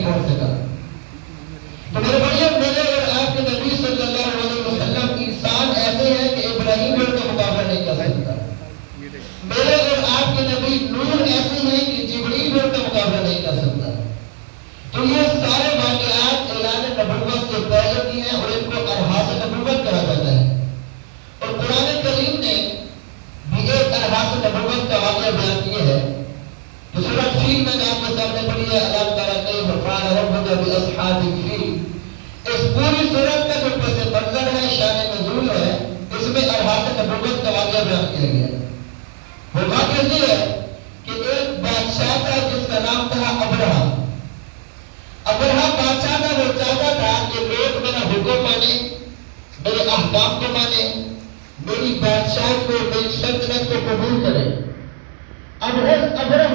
نہیں پہنچ سکا. تو میرے بھائیوں، میرے اور آپ کے نبی صلی اللہ علیہ وسلم انسان ایسے ہیں کہ ابراہیم بھی ان کا مقابلہ نہیں کر سکتا. میرے اور آپ کے نبی نور ایسے ہیں کہ جبریل بھی ان کا مقابلہ نہیں کر سکتا. تو یہ سارے واقعات اعلان نبوت سے پہلے کی ہیں اور ان کو ارحاس نبوت کہا جاتا ہے. اور قرآن کریم نے بھی ایک ارحاس نبوت کا واقعہ بیان کیا ہے. تو سورۃ فیل میں آپ کے سامنے پڑھی ہے، اللہ تعالیٰ کیف فعل ربک باصحاب الفیل. اس پوری سورت کا جو پس منظر ہے، شان نزول ہے، اس میں ارحاس نبوت کا واقعہ بیان کیا گیا. وہ واقعہ یہ ہے کہ ایک بادشاہ تھا جس کا نام تھا ابرہہ. ابرہہ بادشاہ تھا، وہ چاہتا تھا کہ لوگ میرا حکم مانے، میرے احکام کو مانے، میری بادشاہ کو، میری سلطنت کو قبول کرے. اب ابرہہ